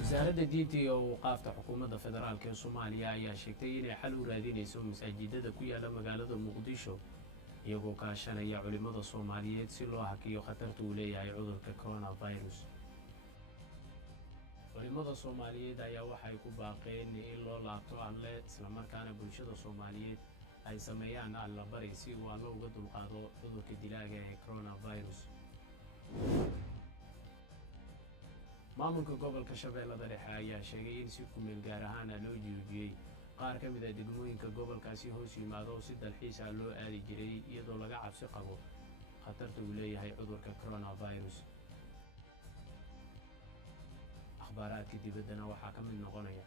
wasaaradda diinta iyo awqaafta xukuumadda federaalk ee Soomaaliya ayaa sheegtay inay xal u raadinayso masaajidada ku yaala magaalada Muqdisho iyagoo kaashanaya culimada Soomaaliyeed si loo hakiyo khatarta uu leeyahay cudurka coronavirus. culimada Soomaaliyeed ayaa waxay ku baaqeen in loo laabto alle isla markaana bulshada Soomaaliyeed ay sameeyaan allabari si uu alle uga dulqaado cudurka dilaaga ee coronavirus. maamulka gobolka Shabeellada Dhexe ayaa sheegay in si ku meel gaar ahaan loo joojiyay qaar ka mid ah degmooyinka gobolkaasi hoos yimaado si dalxiis ah loo aadi jiray iyadoo laga cabsi qabo khatarta uu leeyahay cudurka coronavirus. akhbaaraadka dibaddana waxaa ka mid noqonaya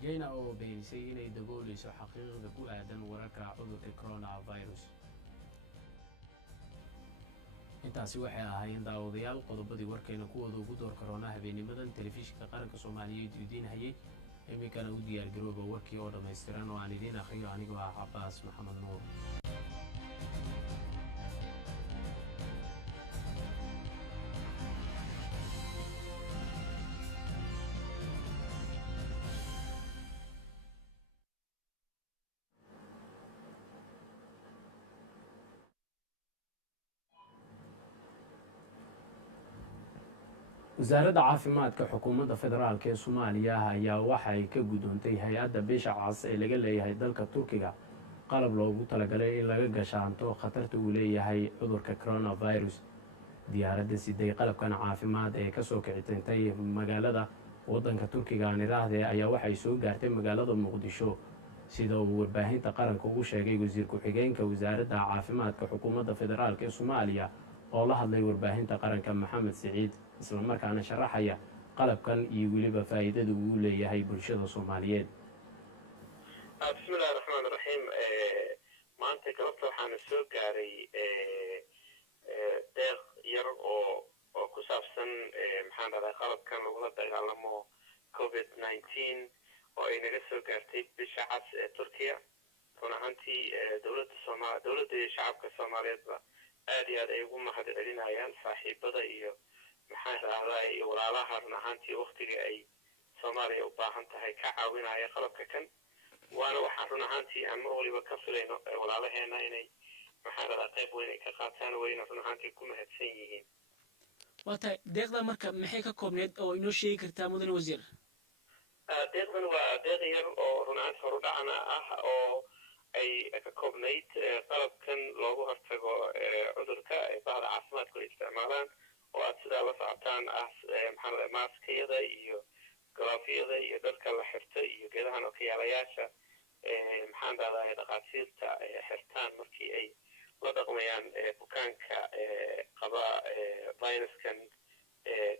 China oo beenisay inay dabooleyso xaqiiqda ku aadan wararka cudurka coronavirus. intaasi waxay ahaayeen daawadayaal qodobadii warkeena kuwooda ugu door karoona habeennimadan telefishinka qaranka Soomaaliyeed idiin hayay imikana u diyaar garooba warkii oo dhammaystiran oo aan idiin akhriyo anigoo ah Cabbaas Maxamed Nuur. wasaaradda caafimaadka xukuumadda federaalk ee Soomaaliya ayaa waxay ka gudoontay hay'adda Bisha Cas ee laga leeyahay dalka Turkiga qalab loogu talagalay in laga gashaanto khatarta uu leeyahay cudurka coronavirus. diyaaradda siday qalabkan caafimaad ee ka soo kicitay magaalada waddanka Turkiga niraahday ayaa waxay soo gaartay magaalada Muqdisho sida uu warbaahinta qaranka ugu sheegay wasiir ku-xigeenka wasaaradda caafimaadka xukuumadda federaalk ee Soomaaliya oo la hadlay warbaahinta qaranka Maxamed Siciid isla markaana sharaxaya qalabkan iyo weliba faa'iidada uu leeyahay bulshada Soomaaliyeed. bismillaahir rahmaanir rahiim. maanta galabta waxaan soo gaaray deeq yar oo ku saabsan maxaan dhahay qalabkan lagula dagaalamo COVID-19 oo ay naga soo gaartay Bisha Cas ee Turkiya. run ahaantii dowladda iyo shacabka Soomaaliyeedba aad iyo aad ay ugu mahadcelinayaan saaxiibada iyo maxaan raacday walaalaha run ahaantii waqtiga ay Soomaaliya u baahan tahay ka caawinaya qalabka kan waana waxaan run ahaantii aan mar waliba ka filayno walaalaheena inay maxaan raacday qayb weyn ay ka qaataan wayna run ahaantii ku mahadsan yihiin. wata deeqda marka maxay ka koobneed oo inoo sheegi kartaa mudane wasiir? deeqdan waa deeq yar oo run ahaantii horudhacna ah oo ay ka koobnayd qalabkan loogu hortago cudurka ay bahda caafimaadku ay isticmaalaan oo aad sidaa la socotaan maxaa maaskayada iyo galaafyada iyo dharka la xirta iyo geedahan oo kayaalayaasha maxaan dhahdaa dhaqaatiirta xirtaan markii ay la dhaqmayaan bukaanka qaba viruskan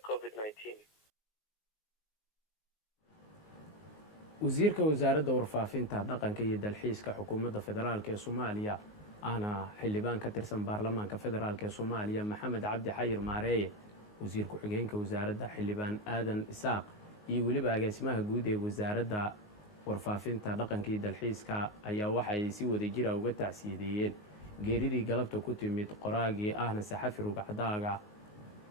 COVID-19. wasiirka wasaaradda warfaafinta dhaqanka iyo dalxiiska xukuumadda federaalk ee Soomaaliya ana xildhibaan ka tirsan baarlamaanka federaalk ee Soomaaliya Maxamed Cabdi Xayir Maareeye wasiir ku-xigeenka wasaaradda xildhibaan Aadan Isaaq iyo weliba agaasimaha guud ee wasaaradda warfaafinta dhaqanka iyo dalxiiska ayaa waxay si wadajir ah uga tacsiyeeyeen geeridii galabta ku timid qoraagii ahna saxafi rugcadaaga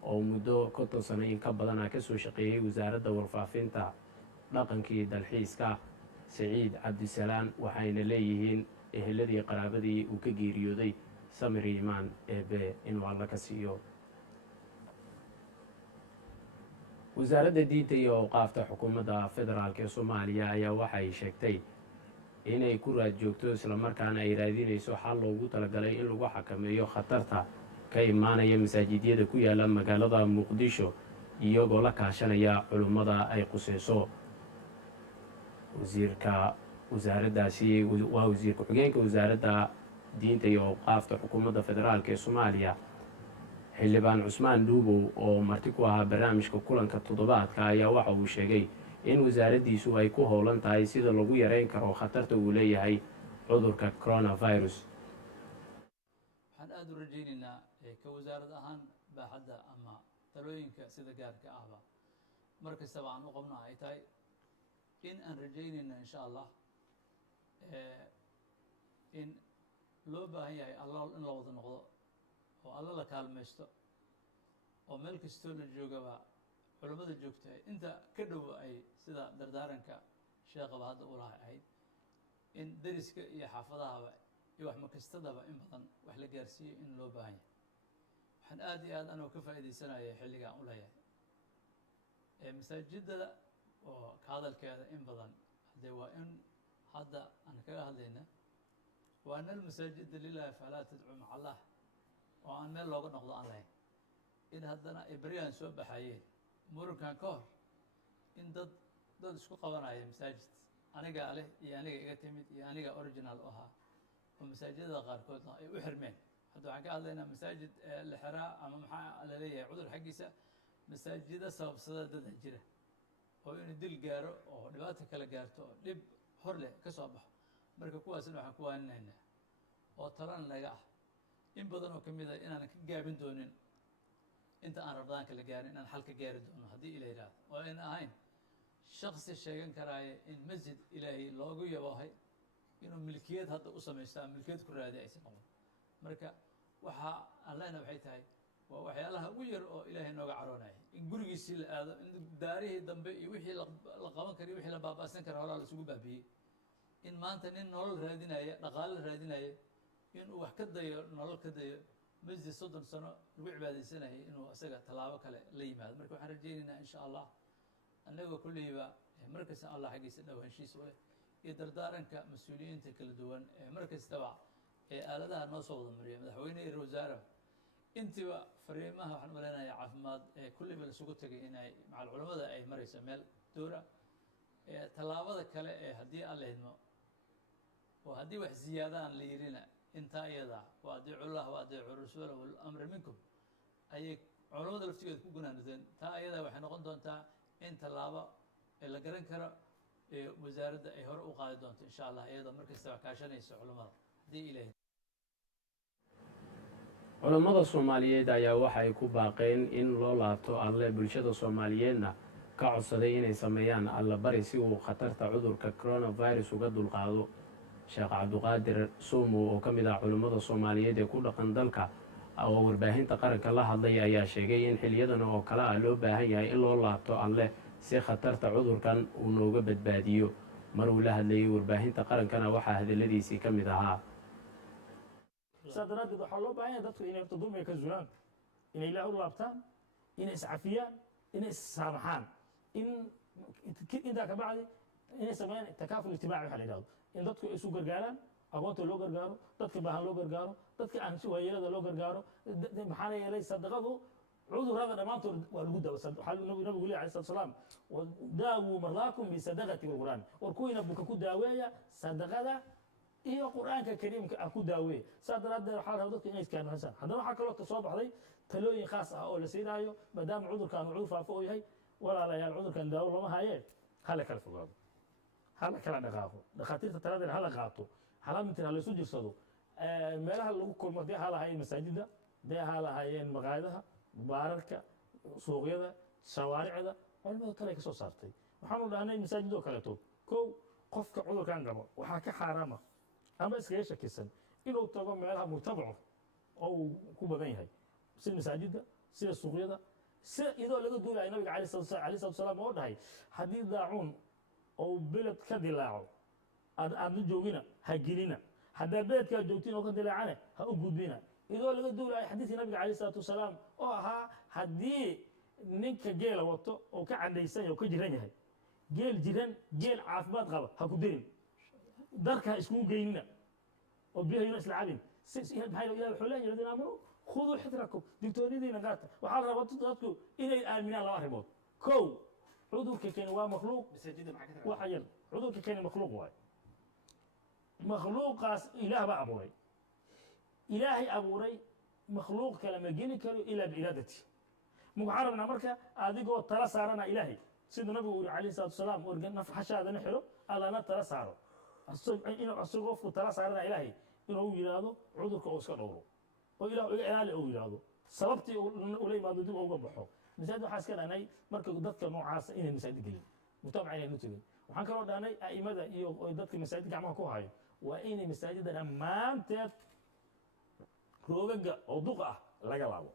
oo muddo 50 sano in ka badan ka soo shaqeeyay wasaaradda warfaafinta dhaqanka iyo dalxiiska Saciid Cabdisalaan waxayna leeyihiin eheladii qaraabadii uu ka geeriyooday samir iimaan eebe inuu alla ka siiyo. wasaaradda diinta iyo awqaafta xukuumadda federaalk ee Soomaaliya ayaa waxay sheegtay inay ku raad joogto isla markaana ay raadinayso xal loogu talagalay in lagu xakameeyo khatarta ka imaanaya masaajidyada ku yaala magaalada Muqdisho iyagoo la kaashanaya culimada ay qusayso. wasiirka wasaaraddaasi waa wasiir ku-xigeenka wasaaradda diinta iyo awqaafta xukuumadda federaalk ee Soomaaliya xildhibaan Cusmaan Duubow oo marti ku ahaa barnaamijka kulanka toddobaadka ayaa waxa uu sheegay in wasaaraddiisu ay ku howlan tahay sida lagu yareyn karo khatarta uu leeyahay cudurka coronavirus. waxaan aad u rajaynaynaa ka wasaarad ahaan baaxadda ama talooyinka sida gaarka ahba mar kastaba aan u qabno ay tahay in aan rajaynayna insha allah in loo baahan yahay alla in la wada noqdo oo alla la kaalmaysto oo meel kastoo la joogaba culammada joogta inta ka dhow ay sida dardaaranka sheekaba hadda u laha ahayd in deriska iyo xaafadahaba iyo wax makastadaba in badan wax la gaarsiiyo in loo baahan yahay waxaan aad iyo aad anoo ka faa'iidaysanaya xilligaan u leeyahay masaajidada oo ka hadalkeeda in badan haddee waa in hadda aan kaga hadlayna wa ana almasaajida lilahi falaa tadcuu maca allah oo aan meel looga noqdo aan lahayn in haddana ay beryahan soo baxayeen murankan ka hor in dad isku qabanaya masaajid anigaa leh iyo aniga iga timid iyo aniga original u ahaa oo masaajidada qaarkoodna ay u xirmeen hadda waxaan ka hadlaynaa masaajid la xiraa ama maxaa la leeyahay cudur xaggiisa masaajida sababsada dada jira oo inuu dil gaaro oo dhibaato kala gaarto oo dhib hor leh ka soo baxo marka kuwaasna waxaan ku waaninaynaa oo talan naga ah in badan oo ka mid a inaanan ka gaabin doonin inta aan rabdaanka la gaarin inaan xal ka gaari doono haddii ila yidhaahdo oo ayna ahayn shaksi sheegan karaayo in masjid ilaahay loogu yabahay inuu milkiyad hadda u samaysto ama milkiyad ku raadi aysan noqon marka waxa aan leenahay waxay tahay waa waxyaalaha ugu yar oo ilaahay nooga caroonaya in gurigiisii la aado in daarihii dambe iyo wixii la qaban kara iyo wixii la baaba'san kara horaa laisugu baabiyey in maanta nin nolol raadinaya dhaqaale raadinaya inuu wax ka dayo nolol ka dayo masjid 30 sano lagu cibaadaysanayay inuu isaga tallaabo kale la yimaado marka waxaan rajaynaynaa insha allah annagoo kulleyba markasta allah xaggiisa dhowaanshiisa u leh iyo dardaaranka mas-uuliyiinta kala duwan mar kastaba ee aaladaha noo soo wada mariya madaxweyne iyo wasaara intiba fariimaha waxaan maleynayaa caafimaad kulleyba lasugu tegay inay macal culamada ay marayso meel doora tallaabada kale haddii aan la idmo oo haddii wax ziyaadaan la yirina intaa iyada waa adiicu llah wa adiicu rasuula walamra minkum ayay culamada laftigeeda ku gunaanadeen taa iyada waxay noqon doontaa in tallaabo la garan karo wasaaradda ay hore u qaadi doonto insha allah iyadoo markastaba kaashanayso culamada haddii ilaahay culammada soomaaliyeed ayaa waxay ku baaqeen in loo laabto alle bulshada soomaaliyeedna ka codsaday inay sameeyaan allabari si uu khatarta cudurka coronavirus uga dulqaado sheekh cabduqaadir suumo oo ka mid ah culammada soomaaliyeed ee ku dhaqan dalka oo warbaahinta qaranka la hadlay ayaa sheegay in xiliyadan oo kale ah loo baahan yahay in loo laabto alle si khatarta cudurkan uu nooga badbaadiyo mar uu la hadlayay warbaahinta qarankana waxaa hadaladiisii ka mid ahaa saa daraaddeed waxaa loo baahan yahay dadku inay horta dulmiga ka zulaan inay ilaah u laabtaan inay iscafiyaan inay issaamaxaan intaa ka bacdi inay sameeyaan takaaful ijtimaaci waxa la yidhahdo in dadku isu gargaaraan aqoonta loo gargaaro dadka baahan loo gargaaro dadka aan si waayeelada loo gargaaro maxaana yeelay sadaqadu cudurrada dhammaantood waa lagu dawa waxaa nabigu leeyahay alayhi salatu salaam daawuu marlaakum bisadaqati walqur'aan war kuwiina buka ku daaweeya sadaqada iyo qur'aanka kariimka ah ku daaweeya saa daraaddeed waxaa la rabaa dadka inay iskaanahasaan haddana waxaa kaloo soo baxday talooyin khaas ah oo la siinaayo maadaama cudurkan uu cudur faafo oo yahay walaalayaal cudurkan daawo lama hayee hala kala fogaado hala kala dhaqaaqo dhakhaatiirta taladeed hala qaato hala mintir hala isu jirsado meelaha lagu kulmo dee ha lahaayeen masaajidda dee ha lahaayeen maqaayadaha baararka suuqyada shawaaricda culimada kale ka soo saartay waxaanu dhahnay masaajidoo kaleeto kow qofka cudurkan qabo waxaa ka xaaraama ama iskaga shakisan inuu tago meelaha mujtamaco oo uu ku badan yahay sida masaajidda sida suuqyada sida iyadoo laga duulaya nabiga alayhi salatu salaam oo dhahay haddii daacuun oo beled ka dilaaco aadna joogina ha gelina haddaa beledkaa joogtiin oo ka dilaacane ha u gudbina iyadoo laga duulaya xadiidkii nabiga alayhi salatu wasalaam oo ahaa haddii ninka geela wato oo ka cadhaysan yahay oo ka jiran yahay geel jiran geel caafimaad qaba ha ku darin darka ha iskugu geynina oo biyahayuna isla cabin maxaa ilahi wuxuu leeyahay ladina aamanuu khuduu xidrakum digtoonidiina qaata waxaa la rabaa dadku inay aaminaan laba arrimood kow cudurka keeni waa makhluuq waxa yar cudurka keeni makhluuq waaye makhluuqaas ilaah baa abuuray ilaahay abuuray makhluuq kale ma geli karo ilaa biiraadati waxaan rabnaa marka adigoo tala saarana ilaahay siduu nabigu uri alayhi salatu wasalaam naf xashaadana xiro allana tala saaro inuu asagoo qofku tala saarana ilaahay inuu yidhaahdo cudurka uu iska dhowro oo ilaah iga ilaali uu yidhaahdo sababtii ula yimaado dib uga baxo masaajid waxaa iska dhanay marka dadka noocaasa inay masaajid gelin mujtamaca inay u tegin waxaan kaloo dhahnay a'imada iyo dadka masaajid gacmaha ku hayo waa inay masaajidda dhammaanteed roogaga oo duqa ah laga laabo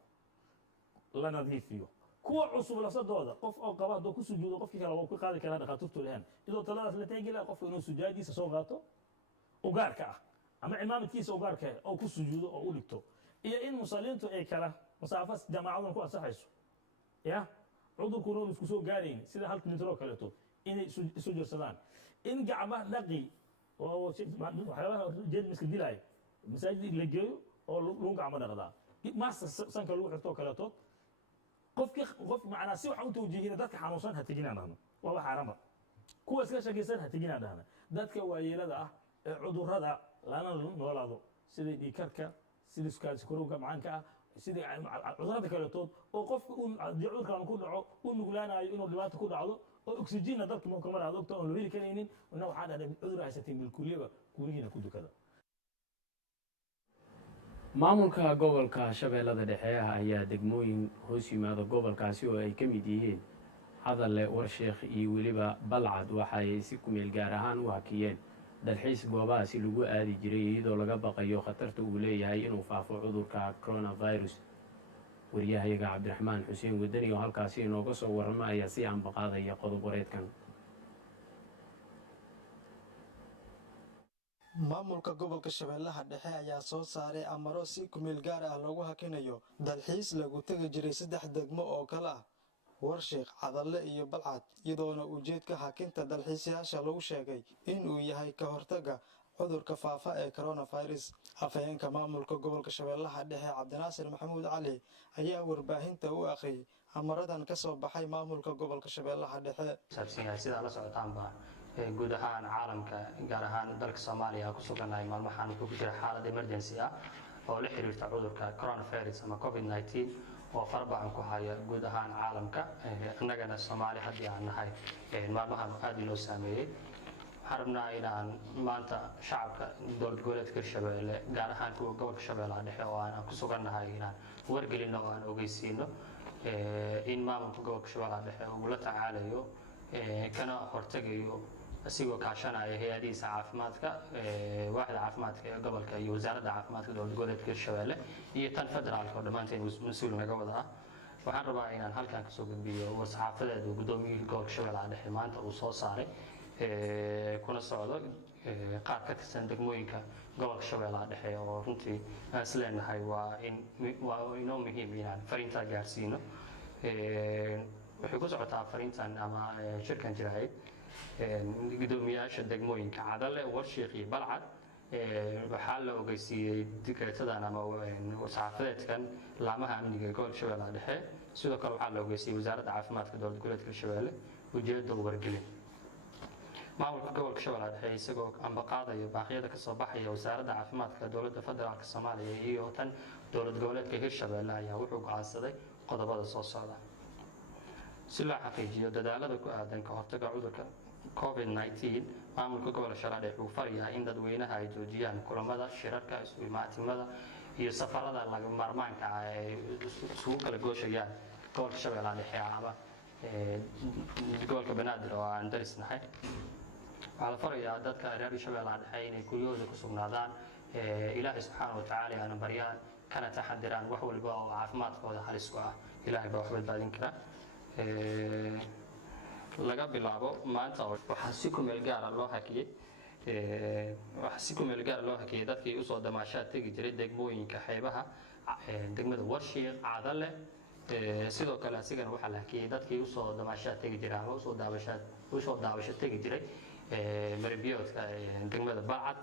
la nadiifiyo kuwa cusub lafsadooda qof oo qaba hadduu ku sujuudo qofkii kale waa ku qaadi karaa dhakhaatiirtu lehan iyadoo taladaas la teegila qofka inuu sujaadiisa soo qaato ugaarka ah ama cimaamadkiisa ugaarka ah oo ku sujuudo oo u dhigto iyo in musalliintu ay kala masaafo jamaacaduna ku ansaxayso ya cudurkuna uu isku soo gaarayn sida hal mitir kaleeto inay isu jirsadaan in gacmaha dhaqi oo waxyaabaha jeermiska dilaayo masaajid la geeyo oo lagu gacmo dhaqdaa maasta sanka lagu xirto kaleeto qof macnaa si waxaan u tawjiihina dadka xanuunsan ha teginaan dhahno waa xaarama kuwa iska shakaysan ha teginaan dhahna dadka waayeelada ah ee cudurrada lana noolaado sida dhiikarka sida sukaarka macaanka ah sida cudurrada kaleetood oo qofka cudurkan ku dhaco u nuglaanayo inuu dhibaato ku dhacdo oo oxygen dadka ma kamar aad ogta oo loo heli karaynin wana waxaa dhacday cudur haysatiin bilkuliba kulihiina ku dukada maamulka gobolka shabeellada dhexe ayaa degmooyin hoos yimaada gobolkaasi oo ay ka mid yihiin Hadalle, Warsheekh iyo weliba Balcad waxay si ku meel gaar ahaan u hakiyeen dalxiis goobahaasi lagu aadi jiray iyadoo laga baqayo khatarta uu leeyahay inuu faafo cudurka coronavirus. Wariyahayaga Cabdiraxmaan Xuseen Wadani oo halkaasi inooga soo warramaya si aan baqaadaya qodob wareedkan. maamulka gobolka shabeellaha dhexe ayaa soo saaray amaro si ku meel gaar ah lagu hakinayo dalxiis lagu tagi jiray 3 degmo oo kala ah Warsheekh, Hadalle iyo Balcad iyadoona ujeedka hakinta dalxiisayaasha lagu sheegay inuu yahay ka hortagga cudurka faafa ee coronavirus. Afhayeenka maamulka gobolka shabeellaha dhexe Cabdinaasir Maxamuud Cali ayaa warbaahinta u akhriyay amaradan ka soo baxay maamulka gobolka shabeellaha dhexe. sida la socotaanba guud ahaan caalamka gaar ahaan dalka Soomaaliya ku suganahay maalmahan ku jira xaalad emergency ah oo la xiriirta cudurka coronavirus ama COVID-19 oo farbacan ku haya guud ahaan caalamka annagana Soomaali haddii aan nahay maalmahan aad loo saameeyay. waxaan rabnaa inaan maanta shacabka dowlad goboleedka Hirshabeelle gaar ahaan kuwa gobolka Shabeellaha Dhexe oo aan ku sugannahay inaan wargelino oo aan ogeysiino in maamulka gobolka Shabeellaha Dhexe uu la tacaalayo kana hortagayo asigoo kaashanaya hay'adihiisa caafimaadka waaxda caafimaadka ee gobolka iyo wasaaradda caafimaadka dowlad goboleedka Hirshabeelle iyo tan federaalka oo dhammaanteen mas'uul naga wada ah. waxaan rabaa inaan halkan ka soo gudbiyo war-saxaafadeed uu guddoomiyaha gobolka Shabeellaha Dhexe maanta uu soo saaray kuna socdo qaar ka tirsan degmooyinka gobolka Shabeellaha Dhexe oo runtii aan isleenahay waa inoo muhiim inaan fariinta gaarsiino. waxay ku socotaa fariintan ama shirkan jirahay guddoomiyaasha degmooyinka Hadalle, Warsheekh iyo Balcad waxaa la ogeysiiyey digreetadan ama war-saxaafadeedkan laamaha amniga gobolka Shabeellaha Dhexe. sidoo kale waxaa la ogeysiiyey wasaaradda caafimaadka dowlad goboleedka Hirshabeelle ujeedada wargelin. maamulka gobolka Shabeellaha Dhexe isagoo ambaqaadaya baaqyada ka soo baxaya wasaaradda caafimaadka dowladda federaalka Soomaaliya iyo tan dowlad goboleedka Hirshabeelle ayaa wuxuu go'aansaday qodobada soo socda si loo xaqiijiyo dadaalada ku aadan ka hortagga cudurka COVID-19. maamulka gobolka Shabeellaha Dhexe wuxuu farayaa in dadweynaha ay joojiyaan kulamada, shirarka, isu imaatinada iyo safarada lagama maarmaanka ah ee isugu kala gooshayaan gobolka Shabeellaha Dhexe ama gobolka Banaadir oo aan darisnahay. waxaa la farayaa dadka reer Shabeellaha Dhexe inay kuryahooda ku sugnaadaan Ilaahay subxaanahu wa tacaala aan baryaan kana taxadiraan wax walba oo caafimaadkooda halis ku ah. Ilaahay baa wax badbaadin kara. laga bilaabo maanta waxaa si ku meel gaar ah loo hakiyay dadkii usoo damaashaad tegi jiray degmooyinka xeebaha degmada Warsheekh, Hadalle. sidoo kale asigana waxaa la hakiyay dadkii usoo damaashaad tegi jiray ama usoo daawasho tegi jiray marbiyoodka degmada Balcad.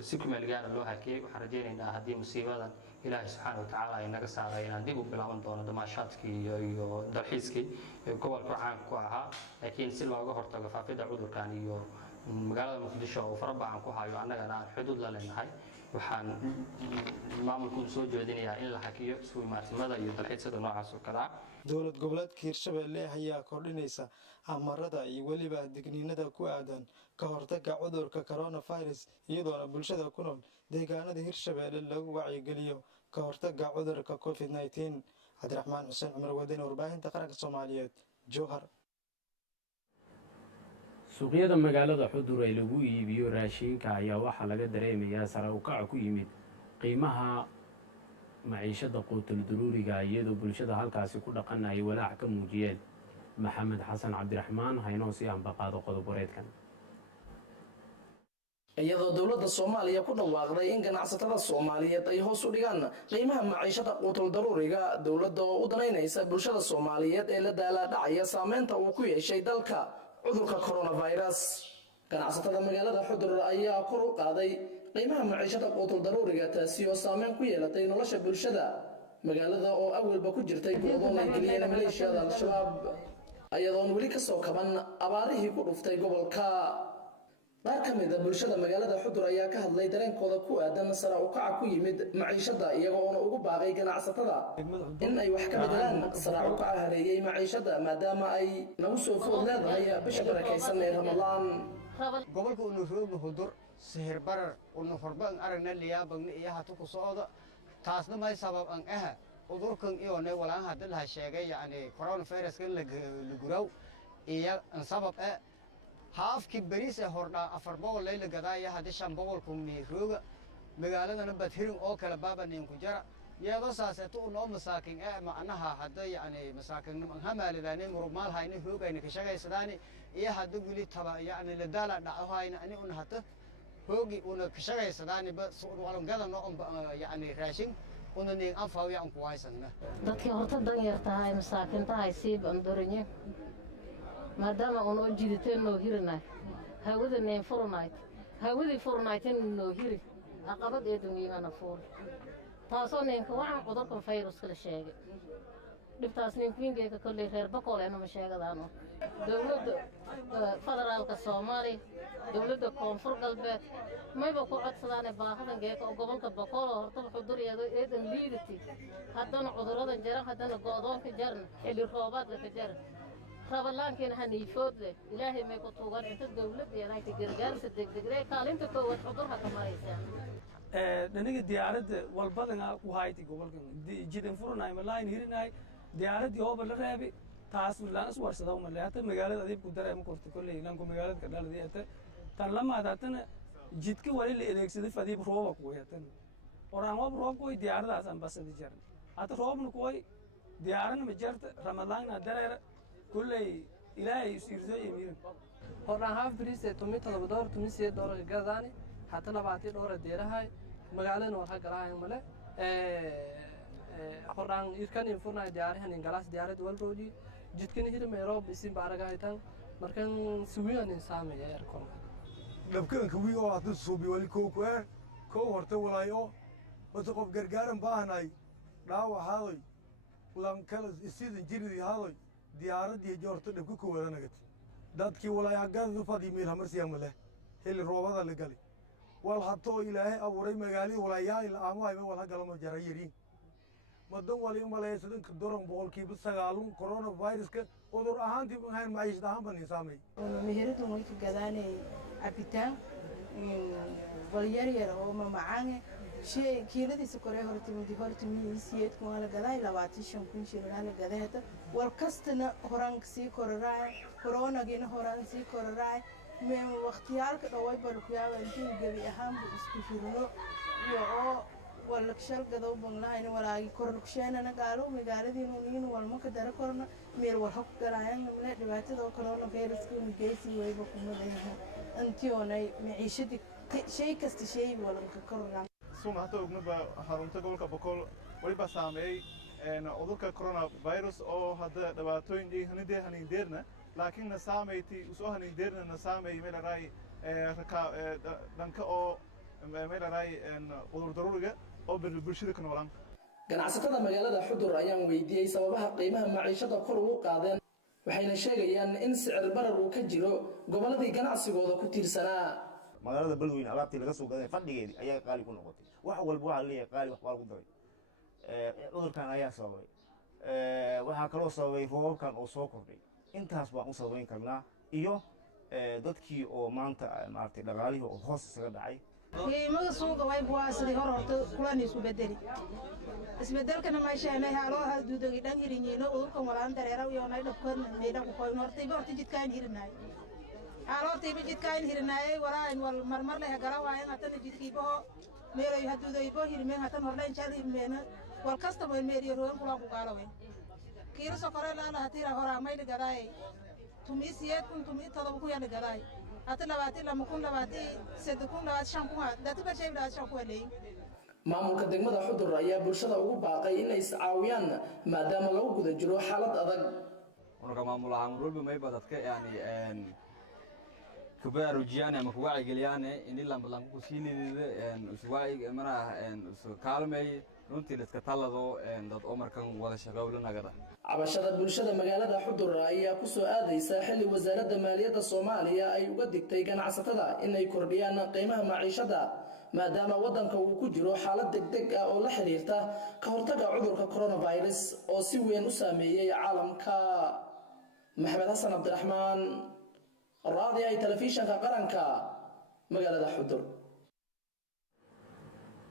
si ku meel gaar ah loo hakiyay. waxaan rajaynaynaa haddii musiibadan Ilaahay subxaanahu wa tacaala ay naga saaray inaan dib u bilaaban doono damaashaadkii iyo dalxiiskii gobolka caan ku ahaa. laakiin si looga hortago faafidda cudurkan iyo magaalada Muqdisho oo farabacan ku hayo annagana aan xuduud la leenahay waxaan maamulku soo jeedinayaa in la hakiyo isu imaatinada iyo dalxiisyada noocaas oo kale ah. dowlad goboleedka Hirshabeelle ayaa kordhinaysa amarada iyo weliba digniinada ku aadan ka hortagga cudurka coronavirus iyadoona bulshada ku nool deegaanada Hirshabeelle lagu wacyigeliyo ka hortagga cudurka COVID-19. cabdiraxmaan xuseen cumar wadani warbaahinta qaranka soomaaliyeed jowhar. suuqyada magaalada xudur ee lagu iibiyo raashinka ayaa waxaa laga dareemayaa sare u kaca ku yimid qiimaha maciishada quutul daruuriga iyadoo bulshada halkaasi ku dhaqan ay walaac ka muujiyeen. maxamed xasan cabdiraxmaan haynoo si aanbaqaado qodoboreedkan. iyadoo dowladda Soomaaliya ku dhawaaqday in ganacsatada Soomaaliyeed ay hoos u dhigaan qiimaha maciishada quutul daruuriga, dowladda oo u danaynaysa bulshada Soomaaliyeed ee la daalaa-dhacaya saameynta uu ku yeeshay dalka cudurka coronavirus. ganacsatada magaalada Xudur ayaa kor u qaaday qiimaha maciishada quutul daruuriga, taasi oo saameyn ku yeelatay nolosha bulshada magaalada oo awalba ku jirtay go'doon ay geliyeen maleeshiyada al-shabaab ayadoon weli ka soo kaban abaarihii ku dhuftay gobolka. qaar ka mid ah bulshada magaalada Xudur ayaa ka hadlay dareenkooda ku aadan sare u kaca ku yimid maciishada, iyagoo ugu baaqay ganacsatada in ay wax ka bedelaan sare u kaca hareeyay maciishada maadaama ay nagu soo food leedahay bisha barakaysan ee Ramadaan. gobolka uu roog Xudur sihir barar uu horban aragna liyaabagna iyo hatu ku socdo taasna may sabab an ah cudurkan iyo ne walaan hadda la sheegay yani coronavirus kan la guraw iyo an sabab ah haafki bariis ee hordha 400 leyla gadaaya hadda 500 kun rooga magaaladana badhirin oo kala baabanin ku jara iyadoo saaseeto oo masaakin ah macnaha hadda yani masaakin hamaaladaani murmaal hayna roogayna ka shaqaysadaan iyo hadda wili taba yani la daala dhacayna ani un hadda hoogi una ka shaqaysadaan ba soo walan gadano yani raashin una nin afaaw yaan ku haysanna dadkii horta dan yartahay masaakinta hay siib andorinye maadaama uu noo jiditeen noo hirnaa hawada neen furnayd hawadii furnaydeen noo hiri aqabad ee duniyada fuur taasoo neenka waxaan cudurkan fayruska la sheegay dhibtaas ninkiingeeka kolley reer bakoolena ma sheegadaano dowladda federaalka Soomaaliya dowladda koonfur galbeed mayba ku codsadaane baahadan geeka oo gobolka bakool horta Xudur eedan liidati haddana cuduradan jara haddana go'doonka jarna xilli roobaad la ka jara rabalaankeena haniifood leh ilaahay may ku tuugan inta dowladda ay gargaarisa degdegay kaalinta koowaad Xudurha ka maraysaa daniga diyaaradda walbadan ku hayti gobolkan jidan furnaay malayn hirinay diyaaradii oo la reebay taas laan is warsada uma leeyahay magaalada adib ku dareemo korto kulay lanku magaalada ka dhaladii tan lama adatana jidka wali la adeegsaday fadiib rooba ku yeetan oraan roob ku diyaaradaas aan basadi jaran hata roobna ku diyaaran ma jarta ramadaanna dareera kulay ilaahay isirso yimir horaan haaf bariis $7 gadaani hata $20 deerahay magaalada waxa galaahay male horaan irkan infurnay diyaarahan ingalaas diyaarad walroodi jidkan hirmay roob isin baaragaytan markan suwiyan insaamay yarkon dabkan kuwi oo aad suubi wali ko horta walaayo wada qof gargaaran baahnay dhaawac haaday lan kala isidin jiridii haaday diyaaradii joorto dhabku ku wadanagad dadkii walaayo agada fadhi meel hamarsiyan male hil roobada la galay wal hato ilaahay abuuray magaalada walaayaal la aamaay wal galmo jarayiriin madan wali malaysadan ka doran boqolkiiba 9 coronavirus ka udur ahaantii waxaan maciishada ahaan bani saamay meheradu way ka gadaanay cabitaan walyar oo macaan shay kiiladiisa kore hortimii siyeed ku la gaday 25 shilin la gaday wal kastana horan sii koraray corona gina horan sii koraray من واختيارك دوي بالكيا وانتين جبي أهم إسكشرلو يو ولا كشل كذا وبنلا إنه ولا يكرركشين أنا قالوا مقالة دينونين والما كدر كورنا مير والحق كراين من دلوقتي ده كورونا فيروس كون جيسي ويبقوا مدينها أنتيوني معيشة شيء كستشيء ولا كورونا سوما حتى وجنبا حرمت قولك بقول ولي بسامي إن عذوك كورونا فيروس أو هذا دباتوين دي هنديرنا لكن نساميتي وسوها نديرنا نسامي ميلا راي ركا دنكا أو ميلا راي إن قدر ضروري أو بالبرشيد كنوران. ganacsatada magaalada Xudur ayaan weydiiyay sababaha qiimaha maciishada kor ugu qaadeen waxayna sheegayaan in sicir barar uu ka jiro goboladii ganacsigooda ku tiirsanaa magaalada Balweyn alaabtii laga soo gaday fadhigeedii ayaa qaali ku noqotay wax walba waxa leeyahay qaali wax lagu daray cudurkan ayaa sababay waxa kaloo sababay roobabkan oo soo kordhay intaas baan u sabayn karnaa iyo dadkii oo maanta maartay dhaqaalihii oo hoos isaga dhacay qiimaha suuqa way buwaasadi hor horta kulan isku bedeli isbedelkana ma sheelay halo haduudagi dhan hirinyiino udurkan walaan dareera iyo nay dhabkan meedha ku qoyn horta jidkaan hirinaay halo horta jidkaan hirinaay waraan wal marmar leh gala waayan hatan jidkiibo meelay haduudaybo hirmeen hatan horleen jal hirmeen wal kasta way meeriyo roon kula ku qaalawe kiiro sokore la hatira hora may dhigadaay tumisiyad kun tumita ku yar dhigadaay hata labaati lama kun labaati saddex kun labaati shan kun dad ba shay labaati shan kun leey maamulka degmada Xudur ayaa bulshada ugu baaqay inay is caawiyaan maadaama lagu guda jiro xaalad adag marka maamulaha amrulba may badadka kubaarujiyaan ama ku wacyigeliyaan in lambalan ku siinayda uswaaciga mana kaalmay runtii la iska talado dad markan wada shaqeeyo nagada cabashada bulshada magaalada Xudur ayaa ku soo aadaysa xilli wasaaradda maaliyadda Soomaaliya ay uga digtay ganacsatada inay kordhiyaan qiimaha maciishada maadaama wadanka uu ku jiro xaalad degdeg ah oo la xiriirta ka hortagga cudurka coronavirus oo si weyn u saameeyay caalamka maxamed xasan cabdiraxmaan raadiyaha telefishinka qaranka magaalada Xudur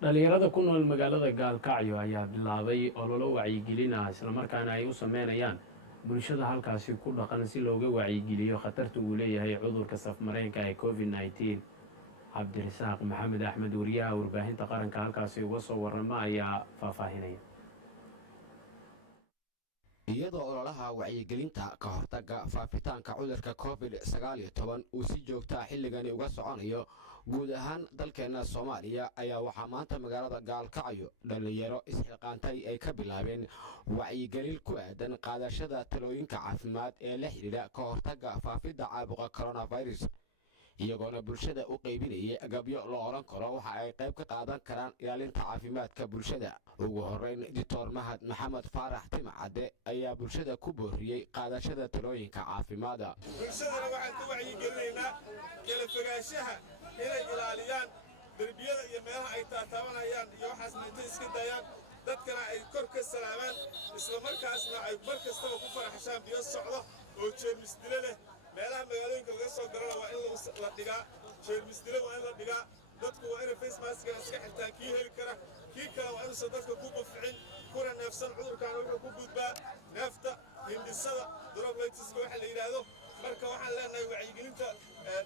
dhalinyarada ku nool magaalada Gaalkacyo ayaa bilaabay olole wacyigelin ah isla markaana ay u sameynayaan bulshada halkaasi ku dhaqan si looga wacyigeliyo khatarta uu leeyahay cudurka safmareenka ee COVID-19 cabdirasaaq maxamed axmed wariyaha warbaahinta qaranka halkaasi uga soo warrama ayaa faahfaahinaya iyadoo ololaha wacyigelinta ka hortagga faafitaanka cudurka COVID-19 uu si joogta xilligani uga soconayo guud ahaan dalkeena Soomaaliya ayaa waxaa maanta magaalada Gaalkacyo dhalinyaro isxilqaantay ay ka bilaabeen wacyigelin ku aadan qaadashada talooyinka caafimaad ee la xiriira ka hortagga faafidda caabuqa coronavirus iyagoona bulshada u qaybinayay agabyo loo oran karo waxa ay qayb ka qaadan karaan ilaalinta caafimaadka bulshada ugu horeyn Dr. Mahad Maxamed Faarax Timcade ayaa bulshada ku booriyay qaadashada talooyinka caafimaadka bulshada waxaan ku wacyigelinaynaa kala fogaanshaha inay ilaaliyaan darbiyada iyo meelaha ay taataabanayaan iyo waxaasna intay iska dayaan dadkana ay kor ka salaamaan isla markaasna ay mar kastaba ku faraxshaan biyo socdo oo jeermis dile leh meelaha magaalooyinka laga soo galana waa in la dhigaa jeermis dile waa in la dhigaa dadku waa inay face maskana iska xirtaan kii heli kara kii kale waa inuusan dadka ku buficin kuna neefsan cudurkaana wuxuu ku gudbaa neefta hindhisada dropletska waxa la yidhaahdo marka waxaan leenahay wacyigelinta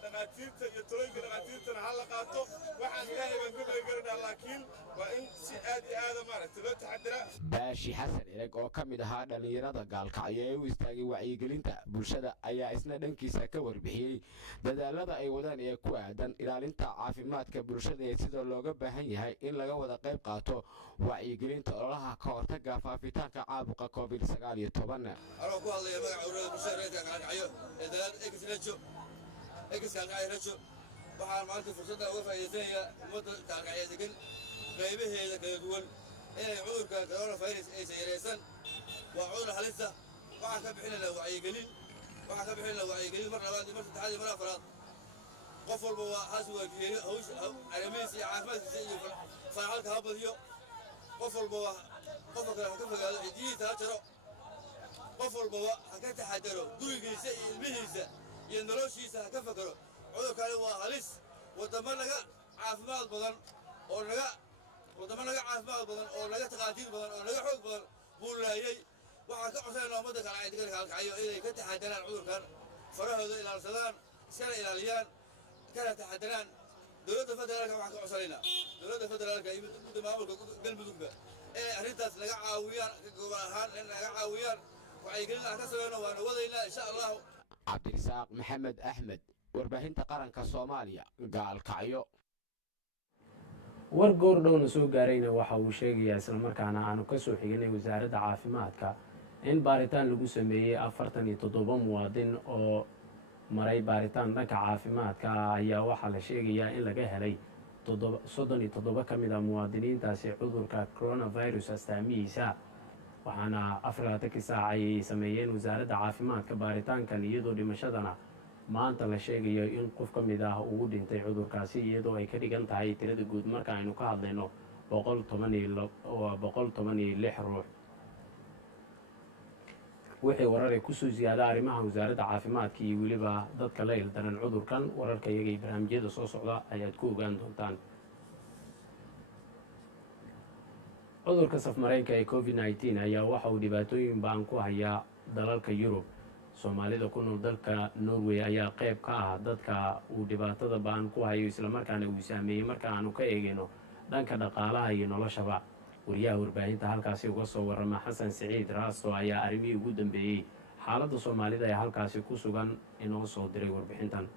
dhaqaatiirta iyo talooyinka dhaqaatiirtana ha la qaato waxaan ilaahay baan ka magagaranaa laakiin waa in si aad iyo aada maaragtay loo taxadiraa baashi xasan ereg oo ka mid ahaa dhalinyarada Gaalkacyo ee u istaagay wacyigelinta bulshada ayaa isna dhankiisa ka warbixiyey dadaalada ay wadaan ee ku aadan ilaalinta caafimaadka bulshada ee sida looga baahan yahay in laga wada qayb qaato wacyigelinta ololaha ka hortagga faafitaanka caabuqa COVID-19 anoo ku hadlaya magaca ururada bulshada reerka Gaalkacyo ee dalaal Egisrajo waxaan maanta fursadda uga faa'iideysanayaa ummadda Gaalkacyo degan qaybaheeda kala duwan inay cudurka coronavirus aysan yaraysan waa cudur halisa waxaan ka bixinaynaa wacyigelin mar labaad iyo mar saddexaad iyo mar afraad qof walba waa haas waajiyeeyo hawsha arrimihiisa iyo caafimaadkiisa iyo farxalka ha badiyo qof walba waa qofka kale ha ka fogaado cidiyihiisa ha jaro qof walbaba ha ka taxadaro gurigiisa iyo ilmihiisa iyo noloshiisa ha ka fakaro cudurkani waa halis wadamo naga caafimaad badan oo naga taqaatiir badan oo naga xoog badan buu laayay waxaan ka codsanaynaa ummadda Gaalkacyo inay ka taxadaraan cudurkan farahooda ilaalsadaan iskana ilaaliyaan kana taxadaraan dowladda federaalka waxaan ka codsanaynaa dowladda federaalka iyo maamulka galmudugba inay arrintaas naga caawiyaan gobol ahaan naga caawiyaan wacyigelin aan ka sameyno waana wadaynaa insha allahu cabdirasaaq maxamed axmed warbaahinta qaranka Soomaaliya Gaalkacyo war goordhowna soo gaarayna waxa uu sheegayaa isla markaana aanu ka soo xignay wasaaradda caafimaadka in baaritaan lagu sameeyey 47 muwaadin oo maray baaritaan dhanka caafimaadka ayaa waxaa la sheegayaa in laga helay 37 ka mid ah muwaadiniintaasi cudurka coronavirus astaamihiisa waxaana 24 saac ay sameeyeen wasaaradda caafimaadka baaritaankan iyadoo dhimashadana maanta la sheegayo in qof ka mid ah uu dhintay cudurkaasi iyadoo ay ka dhigan tahay tirada guud marka aynu ka hadlayno 116 ruux wixii warar ay kusoo ziyaada arrimaha wasaaradda caafimaadka iyo weliba dadka la ildaran cudurkan wararka iyaga iyo barnaamijyada soo socda ayaad ku ogaan doontaan cudurka safmareenka ee covid-19 ayaa waxa uu dhibaatooyin ba'an ku hayaa dalalka yurub. soomaalida ku nool dalka norway ayaa qayb ka ah dadka uu dhibaatada ba'an ku hayo islamarkaana uu saameeyey marka aanu ka eegayno dhanka dhaqaalaha iyo noloshaba. wariyaha warbaahinta halkaasi uga soo warrama xasan siciid raasto ayaa arrimihii ugu dambeeyey xaaladda soomaalida ee halkaasi ku sugan inoo soo diray warbixintan.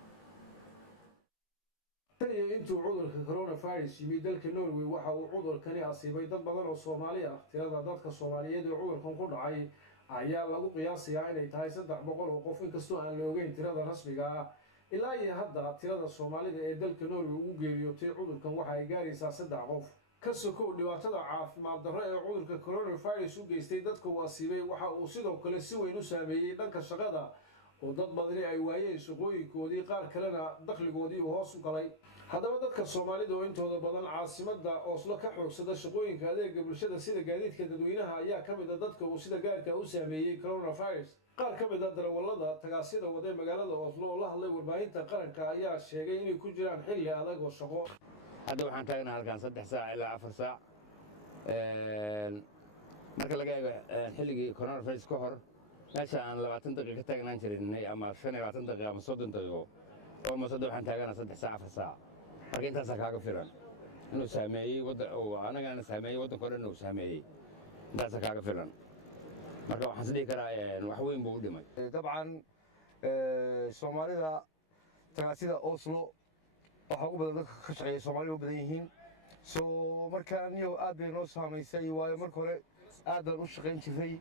intuu cudurka coronavirus yimid dalka norway waxa uu cudurkani asiibay dad badan oo soomaali ah. tirada dadka soomaaliyeed ee cudurkan ku dhacay ayaa lagu qiyaasayaa inay tahay 300 oo qof, inkastoo aan la ogeyn tirada rasmiga ah. ilaa iyo hadda tirada soomaalida ee dalka norway ugu geeriyootay cudurkan waxa ay gaaraysaa 3 qof. ka sokow dhibaatada caafimaad darro ee cudurka coronavirus u geystay dadka uu asiibay, waxa uu sidoo kale si weyn u saameeyey dhanka shaqada oo dad badani ay waayeen shaqooyinkoodii, qaar kalena dakhligoodii uu hoos u galay. haddaba dadka soomaalida oo intooda badan caasimadda Oslo ka xoogsada shaqooyinka adeega bulshada sida gaadiidka dadweynaha ayaa ka mid ah dadka uu sida gaarka u saameeyey coronavirus. qaar ka mid ah darawallada tagaasida wada magaalada Oslo oo la hadlay warbaahinta qaranka ayaa sheegay inay ku jiraan xilli adag oo shaqo. hadda waxaan taagnahay halkan 3 saac ilaa 4 saac marka laga eego xilligii coronavirus ka hor meesha aan 20 daqiiqo ka taagnaan jirnay ama 25 daqiiqo ama 30 daqiiqo oo masada waxaan taaganahay 3 saac 4 saac. marka intaasaa kaaga filan inuu saameeyey anagana saameeyey waddanka dhan uu saameeyey, intaasaa kaaga filan. marka waxaan isdhihi karaa wax weyn buu u dhimay. dabcan soomaalida tagaasida Oslo waxaa ugu badan dadka ka shaqeeya Soomaaliya u badan yihiin. marka aniyo aad bay noo saamaysay, waayo marka hore aad baan u shaqayn jiray,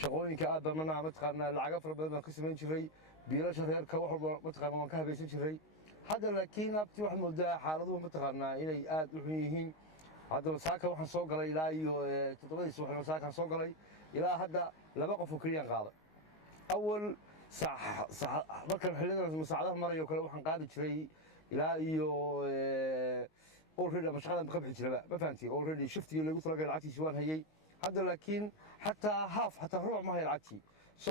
shaqooyinka aad baan mataqaanaa lacago fara badan baan ka samayn jiray, biilasha reerka wax walba mataqaanaa waan ka habaysan jiray. hadda laakiin abti waxaad moodaa xaaladuhu mataqaanaa inay aad u xun yihiin. hadda saaka waxaan soo galay ilaa iyo 7 subaxnimo saakaan soo galay, ilaa hadda 2 qof oo keliyaan qaaday. awal markaan xilliyadaas saacadaha marayo kale waxaan qaadi jiray ilaa iyo already ama shaqadan ka bixi jiraba, ma fahantii, already shiftigii lagu talagalay lacagtiisi waan hayay. hadda laakiin xataa ruuc ma hayo lacagtii.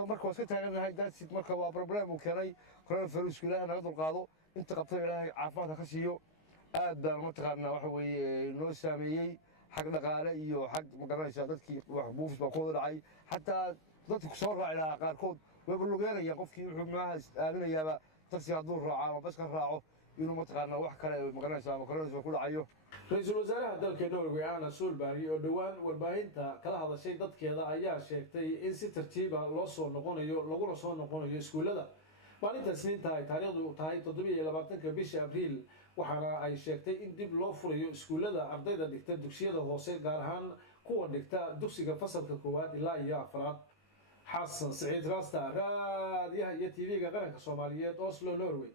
marka waa iska taaganahay daadsid. marka waa problem uu keenay coronavirusku. ilaahay naga dulqaado, inta qabta ilaahay caafimaadka ka siiyo. aad baan mataqaanaa waxa weeye noo saameeyey xag dhaqaale iyo xag magaranaysaa dadkii wax buufis baa ku wada dhacay. xataa dadku soo raaci lahaa qaarkood wayba lugeynayaan. qofkii wuxuu maaha aaminayaaba taksi hadduu raaco ama baska raaco inuu mataqaanaa wax kale magaranaysaa ama coronavirus ku dhacayo. ra-iisul wasaaraha dalka Norway Anna Solberg oo dhowaan warbaahinta kala hadashay dadkeeda ayaa sheegtay in si tartiib ah laguna soo noqonayo iskuulada. maalinta Isniinta ay taariikhdu tahay 27 bisha Abriil, waxaana ay sheegtay in dib loo furayo iskuulada ardayda dhigta dugsiyada hoose, gaar ahaan kuwa dhigta dugsiga fasalka 1 ilaa iyo 4. xasan siciid raasta, raadiyaha iyo TV-ga qaranka Soomaaliyeed, Oslo, Norway.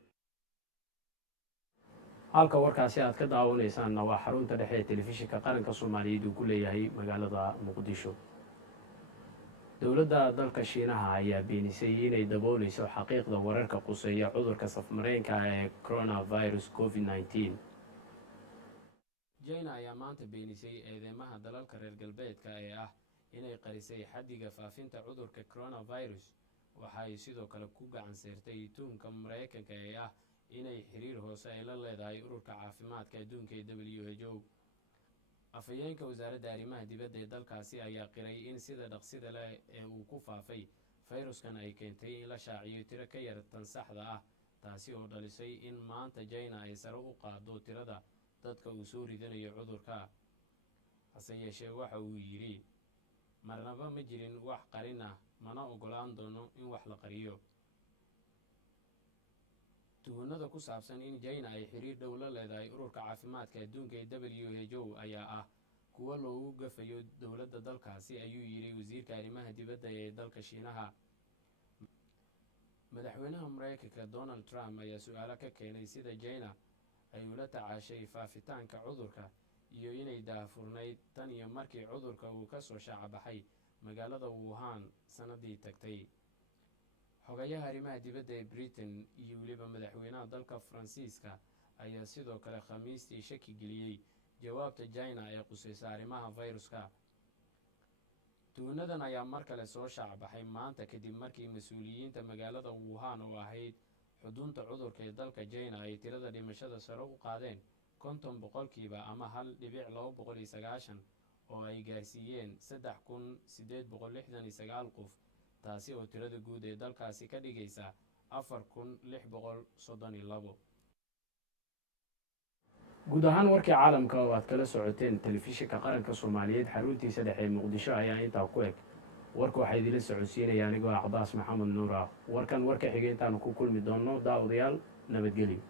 halka warkaasi aad ka daawanaysaanna waa xarunta dhexe ee telefishinka qaranka Soomaaliyeed uu ku leeyahay magaalada Muqdisho. dowladda dalka Shiinaha ayaa beenisay inay dabooleyso xaqiiqda wararka quseeya cudurka safmareenka ee coronavirus COVID-19. China ayaa maanta beenisay eedeymaha dalalka reer galbeedka ee ah inay qarisay xaddiga faafinta cudurka coronavirus. waxa ay sidoo kale ku gacan saartay tuhunka Mareykanka ee ah inay xiriir hoose ay la leedahay ururka caafimaadka adduunka ee WHO. afhayeenka wasaaradda arrimaha dibadda ee dalkaasi ayaa qiray in sida dhaqsida leh ee uu ku faafay fayruskan ay keentay in la shaaciyo tiro ka yar tan saxda ah, taasi oo dhalisay in maanta China ay sare u qaado tirada dadka uu soo ridanayo cudurka. hase yeeshee waxa uu yidhi marnaba ma jirin wax qarin ah, mana ogolaan doono in wax la qariyo. tuhunada ku saabsan in China ay xiriir dhow la leedahay ururka caafimaadka adduunka ee WHO ayaa ah kuwa loogu gafayo dowladda dalkaasi, ayuu yidhi wasiirka arrimaha dibadda ee dalka Shiinaha. madaxweynaha Mareykanka Donald Trump ayaa su'aalo ka keenay sida China ay ula tacaashay faafitaanka cudurka iyo inay daahfurnayd tan iyo markii cudurka uu ka soo shaacabaxay magaalada Wuhan sanadii tagtay. xogayaha arrimaha dibadda ee Britain iyo weliba madaxweynaha dalka Faransiiska ayaa sidoo kale Khamiistii shaki geliyey jawaabta China ee qusaysa arrimaha fayruska. tuunadan ayaa mar kale soo shaacabaxay maanta kadib markii mas-uuliyiinta magaalada Wuhan oo ahayd xudunta cudurka ee dalka China ay tirada dhimashada sare u qaadeen 50% ama 1.290 oo ay gaarsiiyeen 3,869 qof, taasi oo tirada guud ee dalkaasi ka dhigaysa 4,632. guud ahaan warkii caalamka oo aad kala socoteen telefishinka qaranka Soomaaliyeed xaruntiisa dhexe ee Muqdisho ayaa intaa ku eg. warka waxaa idila socodsiinaya anigoo Cabbaas Maxamed Nuur ah. warkan warka xigeentaan ku kulmi doono daawadayaal nabadgelyo.